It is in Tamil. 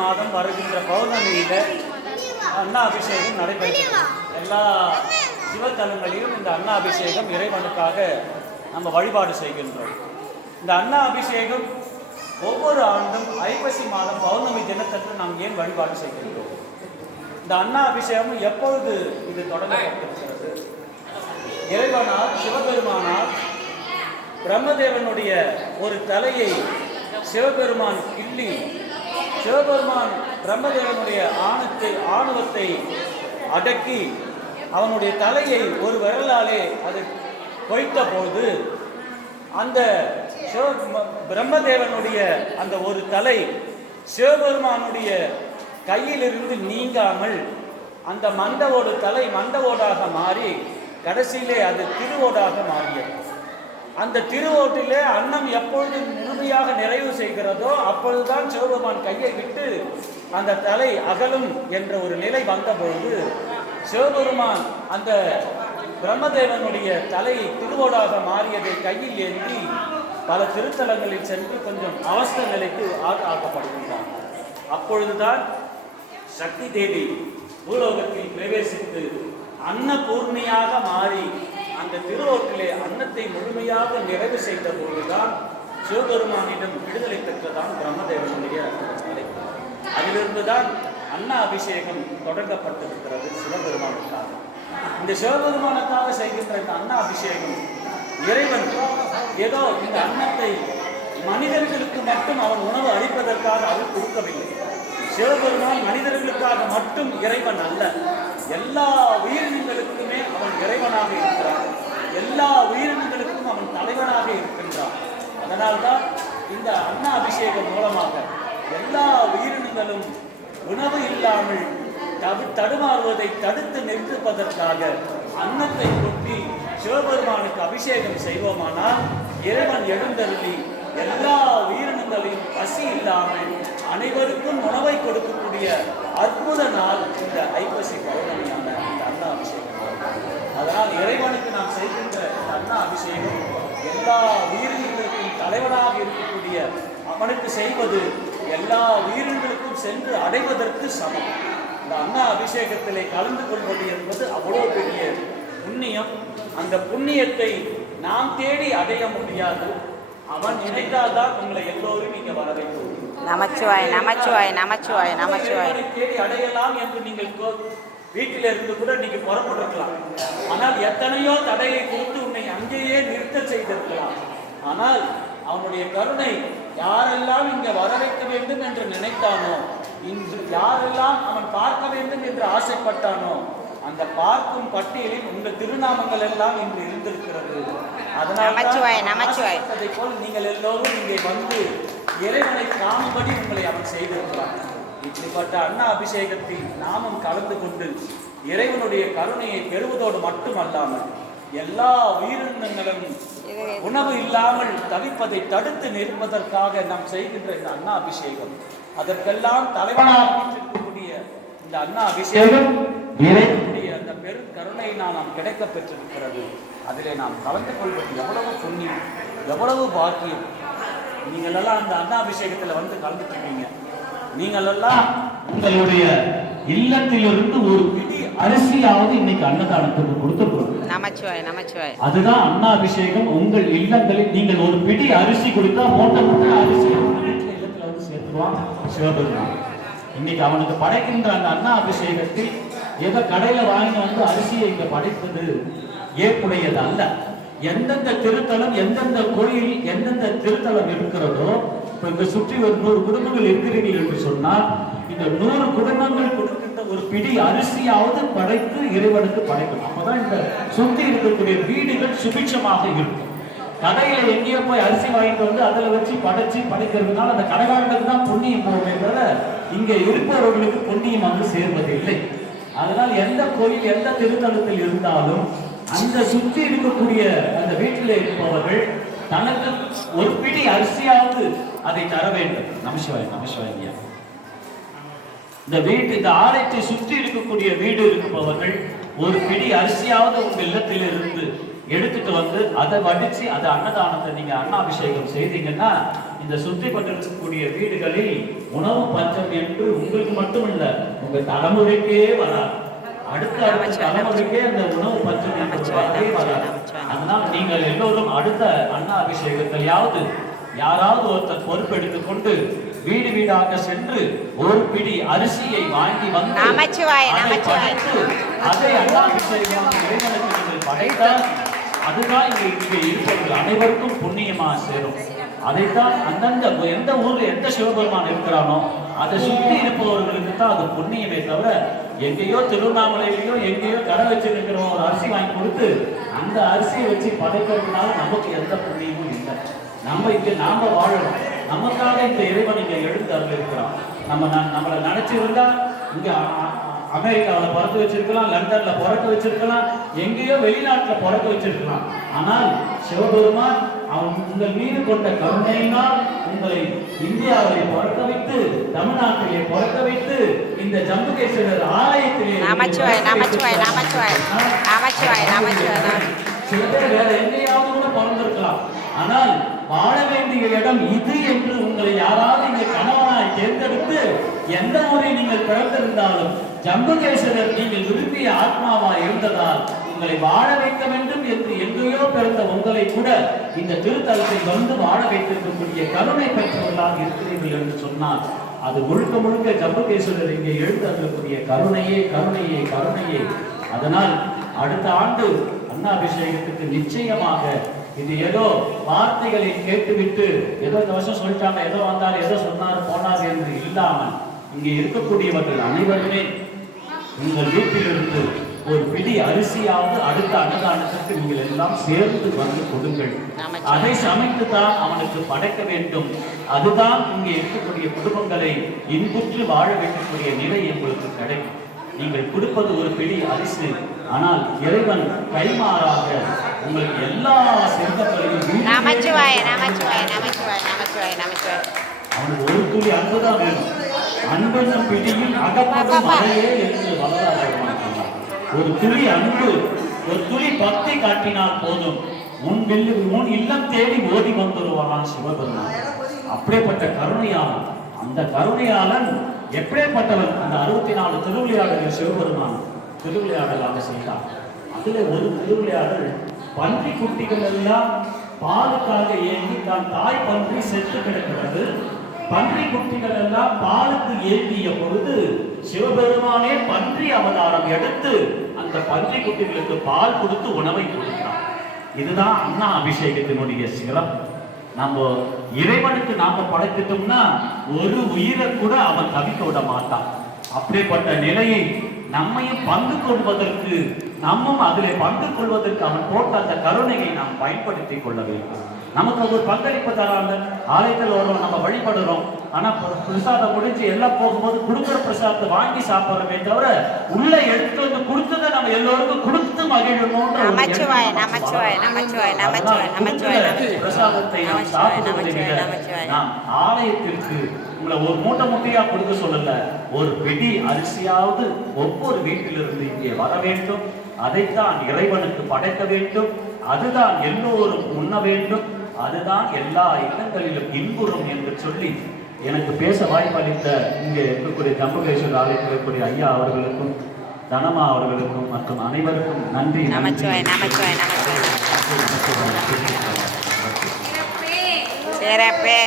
மாதம் வருகின்ற பௌர்ணமியில அண்ணா அபிஷேகம் நடைபெறுகிறது. எல்லா சிவத்தலங்களிலும் இந்த அண்ணா அபிஷேகம் இறைவனுக்காக நம்ம வழிபாடு செய்கின்றோம். இந்த அண்ணா அபிஷேகம் ஒவ்வொரு ஆண்டும் ஐப்பசி மாதம் பௌர்ணமி தினத்தன்று நாம் ஏன் வழிபாடு செய்கின்றோம்? இந்த அண்ணா அபிஷேகம் எப்பொழுது இது தொடங்கப்பட்டிருக்கிறது? இறைவனால் சிவபெருமானால் பிரம்மதேவனுடைய ஒரு தலையை சிவபெருமான் கிள்ளி சிவபெருமான் பிரம்மதேவனுடைய ஆணத்தை ஆணவத்தை அடக்கி அவனுடைய தலையை ஒரு விரலாலே அது கொய்த்த போது அந்த சிவ பிரம்மதேவனுடைய அந்த ஒரு தலை சிவபெருமானுடைய கையிலிருந்து நீங்காமல் அந்த மண்டவோடு தலை மண்டவோடாக மாறி கடைசியிலே அது திருவோடாக மாறியது. அந்த திருவோட்டிலே அன்னம் எப்பொழுது முழுமையாக நிறைவு செய்கிறதோ அப்பொழுதுதான் சிவபெருமான் கையை விட்டு அந்த தலை அகலும் என்ற ஒரு நிலை வந்தபொழுது சிவபெருமான் அந்த பிரம்மதேவனுடைய தலை திருவோடாக மாறியதை கையில் ஏந்தி பல திருத்தலங்களில் சென்று கொஞ்சம் அவஸ்த நிலைக்கு ஆக்கப்படுகின்றார் அப்பொழுதுதான் சக்தி தேவி பூலோகத்தில் பிரவேசித்து அன்னபூர்ணியாக மாறி அந்த திருவோட்டிலே அன்னத்தை முழுமையாக நிறைவு செய்த போதுதான் சிவபெருமானிடம் விடுதலை பெற்றதான் பிரம்மதேவனுடைய நிலை. அதிலிருந்துதான் அன்ன அபிஷேகம் தொடங்கப்பட்டிருக்கிறது சிவபெருமானுக்காக. இந்த சிவபெருமானுக்காக செய்கின்ற இந்த அன்ன அபிஷேகம் இறைவன் ஏதோ இந்த அன்னத்தை மனிதர்களுக்கு மட்டும் அவன் உணவு அளிப்பதற்காக அவன் கொடுக்கவில்லை. சிவபெருமான் மனிதர்களுக்காக மட்டும் இறைவன் அல்ல. எல்லா உயிரினங்களுக்கும் இறைவனாக இருக்கிறான் எல்லா உயிரினங்களுக்கும் அவன் தலைவனாக இருக்கின்றான். அதனால்தான் இந்த அன்ன அபிஷேகம் மூலமாக எல்லா உயிரினங்களும் உணவு இல்லாமல் தடு தடுமாறுவதை தடுத்து நிறுத்துவதற்காக அன்னத்தை கொட்டி சிவபெருமானுக்கு அபிஷேகம் செய்வோமானால் இறைவன் எழுந்தருளி எல்லா உயிரினங்களையும் பசி இல்லாமல் அனைவருக்கும் உணவை கொடுக்கக்கூடிய அற்புத நாள் இந்த ஐப்பசி பௌர்ணமியாகும் இந்த அண்ணா அபிஷேகம் நாள். அதனால் இறைவனுக்கு நாம் செய்கின்ற இந்த அண்ணா அபிஷேகம் எல்லா உயிரினங்களுக்கும் தலைவனாக இருக்கக்கூடிய அவனுக்கு செய்வது எல்லா உயிரினங்களுக்கும் சென்று அடைவதற்கு சமம். இந்த அண்ணா அபிஷேகத்திலே கலந்து கொள்வது என்பது அவ்வளோ பெரிய புண்ணியம். அந்த புண்ணியத்தை நாம் தேடி அடைய முடியாது. அவன் நினைத்தால்தான் உங்களை எல்லோரும் இங்கே வர நமச்சிவாய் நமச்சிவாய் நமச்சிவாய் நமச்சிவாய். தேடி அடையலாம் என்று நீங்கள் வீட்டில இருந்து கூட நீங்க புறப்பட்டிருக்கலாம். ஆனால் எத்தனையோ தடையை கொடுத்து உன்னை அங்கேயே நிறுத்த செய்திருக்கலாம். ஆனால் அவனுடைய கருணை யாரெல்லாம் இங்க வர வைக்க வேண்டும் என்று நினைத்தானோ இன்று யாரெல்லாம் அவன் பார்க்க வேண்டும் என்று ஆசைப்பட்டானோ அந்த பார்க்கும் பட்டியலில் உங்கள் திருநாமங்கள் எல்லாம் இன்று இருந்திருக்கிறது. அதனால் போல் நீங்கள் எல்லோரும் இங்கே வந்து இறைவனை காணும்படி உங்களை அவன் செய்திருக்கிறான். இப்படிப்பட்ட அண்ணா அபிஷேகத்தில் நாமும் கலந்து கொண்டு இறைவனுடைய கருணையை பெறுவதோடு மட்டுமல்லாமல் எல்லா உயிரினங்களும் உணவு இல்லாமல் தவிப்பதை தடுத்து நிற்பதற்காக நாம் செய்கின்ற இந்த அண்ணா அபிஷேகம் அதற்கெல்லாம் தலைவனாக இருக்கக்கூடிய இந்த அண்ணா அபிஷேகம் இறைவனுடைய அந்த பெரும் கருணை நாம் கிடைக்க பெற்றிருக்கிறது. அதிலே நாம் கலந்து கொள்வது எவ்வளவு புண்ணியம் எவ்வளவு பாக்கியம் நீங்கள் எல்லாம் அந்த அண்ணா அபிஷேகத்துல வந்து கலந்துட்டுருக்கீங்க. நீங்கள் எல்லாம் உங்களுடைய இல்லத்திலிருந்து ஒரு பிடி அரிசியாவது இன்னைக்கு அன்னதானத்துக்கு கொடுத்துருக்கோம் நமச்சிவாய் நமச்சிவாய். அதுதான் அண்ணா அபிஷேகம் உங்கள் இல்லங்களில் நீங்கள் ஒரு பிடி அரிசி கொடுத்தா மூட்டை மூட்டை அரிசி இல்லத்துல வந்து சேர்த்துருவான் சிவபெருமான். இன்னைக்கு அவனுக்கு படைக்கின்ற அந்த அண்ணா அபிஷேகத்தில் ஏதோ கடையில வாங்கி வந்து அரிசியை இங்க படைத்தது ஏற்புடையது அல்ல எந்தெந்த திருத்தலம் எந்தெந்த கோயில் எந்தெந்த திருத்தலம் இருக்கிறதோ இப்போ இங்க சுற்றி ஒரு நூறு குடும்பங்கள் இருக்கிறீர்கள் என்று சொன்னால் இந்த நூறு குடும்பங்கள் கொடுக்கின்ற ஒரு பிடி அரிசியாவது படைத்து இறைவனுக்கு படைக்கணும். அப்பதான் இந்த சுத்தி இருக்கக்கூடிய வீடுகள் சுபிட்சமாக இருக்கும். கடையில எங்கேயோ போய் அரிசி வாங்கிட்டு வந்து அதில் வச்சு படைச்சு படைக்கிறதுனால அந்த கடைக்காரனுக்கு தான் புண்ணியம் போகுமே தவிர இங்க இருப்பவர்களுக்கு புண்ணியம் வந்து சேர்வதில்லை. அதனால் எந்த கோயில் எந்த திருத்தலத்தில் இருந்தாலும் அந்த சுற்றி இருக்கக்கூடிய அந்த வீட்டில் இருப்பவர்கள் தனக்கு ஒரு பிடி அரிசியாவது அதை தர வேண்டும். நமசிவாய் நமசிவாய்யா இந்த வீட்டு இந்த ஆலயத்தை சுற்றி இருக்கக்கூடிய வீடு இருப்பவர்கள் ஒரு பிடி அரிசியாவது உங்க இல்லத்தில் இருந்து எடுத்துட்டு வந்து அதை வடிச்சு அதை அன்னதானத்தை நீங்க அன்னாபிஷேகம் செய்தீங்கன்னா இந்த சுற்றி கொண்டிருக்கக்கூடிய வீடுகளில் உணவு பஞ்சம் என்று உங்க தலைமுறைக்கே வராது. அடுத்த தலைமுறைக்கே அந்த உணவு. அதனால் நீங்கள் எல்லோரும் அடுத்த அண்ணா அபிஷேகத்திலாவது யாராவது ஒருத்தர் பொறுப்பெடுத்துக் கொண்டு வீடு வீடாக சென்று ஒரு பிடி அரிசியை வாங்கி வந்து அதை அண்ணா அபிஷேகம் இறைவனுக்கு நீங்கள் படைத்தால் அதுதான் இங்கே இங்கே இருப்பவர்கள் அனைவருக்கும் புண்ணியமா சேரும் அதைத்தான் அந்தந்த எந்த ஊர்ல எந்த சிவபெருமான் இருக்கிறானோ அதை சுற்றி இருப்பவர்களுக்கு தான் அது புண்ணியமே தவிர எங்கேயோ திருவண்ணாமலையிலையோ எங்கேயோ கடை வச்சிருக்கிறவங்க ஒரு அரிசி வாங்கி கொடுத்து அந்த அரிசியை வச்சு படைக்கிறதுனால நமக்கு எந்த புண்ணியமும் இல்லை. நம்ம இங்க நாம வாழணும். நமக்காக இந்த இறைவன் இங்க எழுந்து அருள் இருக்கிறான் நம்ம ந- நம்மளை நினைச்சிருந்தா இங்க அமெரிக்காவுல பிறக்க வச்சிருக்கலாம் லண்டன்ல பிறக்க வச்சிருக்கலாம் எங்கேயோ வெளிநாட்டுல பிறக்க வச்சிருக்கலாம். ஆனால் சிவபெருமான் அவன் உங்கள் மீது கொண்ட கருணையினால் உங்களை இந்தியாவிலே பிறக்க வைத்து தமிழ்நாட்டிலே பிறக்க வைத்து இந்த ஜம்புகேஸ்வரர் ஆலயத்திலே சில பேர் வேற எங்கேயாவது கூட பிறந்திருக்கலாம். ஆனால் வாழ வேண்டிய இடம் இது என்று உங்களை யாராவது இங்கே கணவனாய் தேர்ந்தெடுத்து எந்த ஊரில் நீங்கள் பிறந்திருந்தாலும் ஜம்புகேஸ்வரர் நீங்கள் விரும்பிய ஆத்மாவா இருந்ததால் உங்களை வாழ வைக்க வேண்டும் என்று எங்கேயோ பிறந்த உங்களை கூட இந்த திருத்தலத்தில் வந்து வாழ வைத்திருக்கக்கூடிய கருணை பெற்றவர்களாக இருக்கிறீர்கள் என்று சொன்னால் அது முழுக்க முழுக்க ஜம்புகேஸ்வரர் இங்கே எழுந்தருளக்கூடிய கருணையே கருணையே கருணையே. அதனால் அடுத்த ஆண்டு அண்ணாபிஷேகத்துக்கு நிச்சயமாக இது ஏதோ வார்த்தைகளை கேட்டுவிட்டு ஏதோ இந்த வருஷம் சொல்லிட்டாங்க ஏதோ வந்தார் ஏதோ சொன்னார் போனார் என்று இல்லாமல் இங்கே இருக்கக்கூடியவர்கள் அனைவருமே உங்கள் வீட்டிலிருந்து ஒரு பிடி அரிசியாவது அடுத்த அன்னதானத்திற்கு நீங்கள் எல்லாம் சேர்ந்து வந்து கொடுங்கள். அதை சமைத்து தான் அவனுக்கு படைக்க வேண்டும். அதுதான் இங்கே இருக்கக்கூடிய குடும்பங்களை இன்புற்று வாழ வைக்கக்கூடிய நிலை உங்களுக்கு கிடைக்கும். நீங்கள் கொடுப்பது ஒரு பிடி அரிசி. ஆனால் இறைவன் கைமாறாக உங்களுக்கு எல்லா செல்வங்களையும் அவனுக்கு ஒரு துளி அன்புதான் வேணும். அன்பென்னும் பிடியில் அகப்படும் மழையே என்று. ஒரு துளி அன்பு ஒரு துளி பக்தி காட்டினால் போதும். உன் வில்லு உன் இல்லம் தேடி ஓடி வந்துருவான் சிவபெருமான். அப்படிப்பட்ட கருணையாளன் அந்த கருணையாளன் எப்படிப்பட்டவன் அந்த அறுபத்தி நாலு திருவிளையாடல்கள் சிவபெருமான் திருவிளையாடலாக செய்தான் அதுல ஒரு திருவிளையாடல் பன்றி குட்டிகள் எல்லாம் பாலுக்காக ஏங்கி தான் தாய் பன்றி செத்து கிடக்கிறது. பன்றி குட்டிகள் எல்லாம் பாலுக்கு ஏந்திய பொழுது சிவபெருமானே பன்றி அவதாரம் எடுத்து அந்த பன்றி குட்டிகளுக்கு பால் கொடுத்து உணவை கொடுத்தார் இதுதான் அண்ணா அபிஷேகத்தினுடைய சிறப்பு. நம்ம இறைவனுக்கு நாம படைத்துட்டோம்னா ஒரு உயிரை கூட அவன் தவிக்க விட மாட்டான். அப்படிப்பட்ட நிலையை நம்மையும் பங்கு கொள்வதற்கு நம்மும் அதிலே பங்கு கொள்வதற்கு அவன் போட்ட அந்த கருணையை நாம் பயன்படுத்திக் கொள்ள வேண்டும். நமக்கு ஒரு பங்களிப்பு தராங்க ஆலயத்தில் வரும் நம்ம வழிபடுறோம். ஆனா பிரசாதம் முடிஞ்சு எல்லாம் போகும்போது கொடுக்குற பிரசாதத்தை வாங்கி சாப்பிடுறமே தவிர உள்ள எடுத்து வந்து கொடுத்ததை நம்ம எல்லோருக்கும் கொடுக்க நமச்சிவாய், நமச்சிவாய். நமச்சிவாய், நமச்சிவாய், நமச்சிவாய், நமச்சிவாய். நமச்சிவாய், நமச்சிவாய், ஆலயத்திற்கு உங்களை ஒரு மூட்டை மூட்டையா கொடுக்க சொல்லல ஒரு பிடி அரிசியாவது ஒவ்வொரு வீட்டிலிருந்து இங்கே வர வேண்டும் அதைத்தான் இறைவனுக்கு படைக்க வேண்டும் அதுதான் எல்லோரும் உண்ண வேண்டும் அதுதான் எல்லா இல்லங்களிலும் இன்புறும் என்று சொல்லி எனக்கு பேச வாய்ப்பளித்த இங்கே இருக்கக்கூடிய ஜம்புகேஸ்வரர் ஆலயத்தில் இருக்கக்கூடிய ஐயா அவர்களுக்கும் தனமா அவர்களுக்கும் மற்றும் அனைவருக்கும் நன்றி. சிறப்பு.